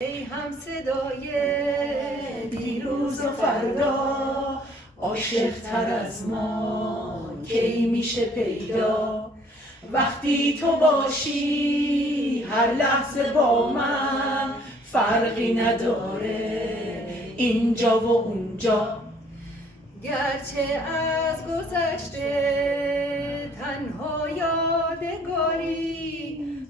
ای هم صدای دیروز و فردا، عاشق تر از ما کی میشه پیدا؟ وقتی تو باشی هر لحظه با من، فرقی نداره اینجا و اونجا. گرچه از گذشته تنها یادگاری،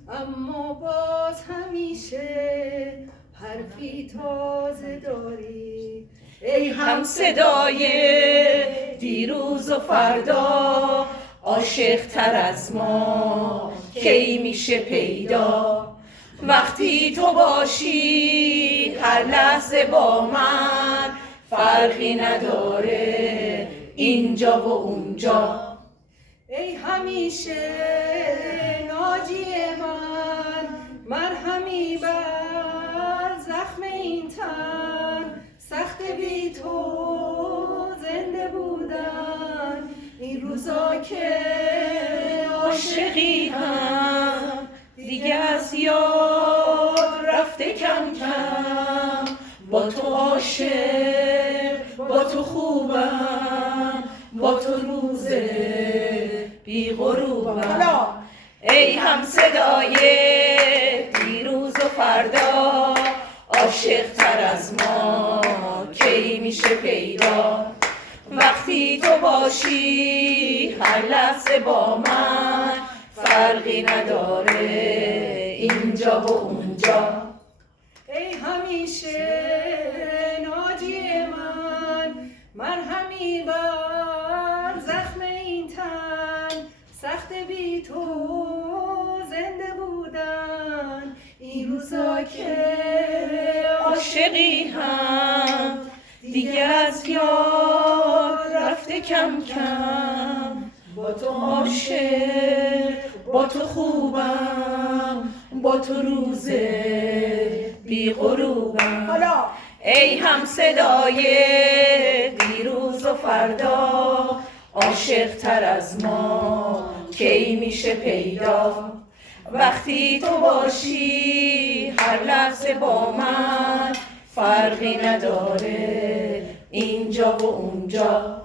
اما باز همیشه حرفی تازه داری. ای هم صدای دیروز و فردا، عاشق تر از ما کی میشه پیدا؟ وقتی تو باشی هر لحظه با من، فرقی نداره اینجا و اونجا. ای همیشه ناجی من، مرهمی بر زخم این تن، سخت بی تو زنده بودن. این روزا که عاشقی هم دیگه از یاد رفته کم کم، با تو عاشق، با تو خوبم، با تو روز بی غروبم. ای هم صدای دیروز و فردا، عاشق تر از ما کی میشه پیدا؟ وقتی تو باشی هر لحظه با من، فرقی نداره اینجا و اونجا. ای همیشه ناجی من، مرهمی بر زخم این تن، سخت بی تو زنده بودن. این روزا که عاشقی هم دیگه از یاد رفته کم کم، با تو عاشق، با تو خوبم، با تو روز بی غروبم. ای هم صدای دیروز و فردا، عاشق تر از ما کی میشه پیدا؟ وقتی تو باشی هر لحظه با من، فرقی نداره اینجا و اونجا.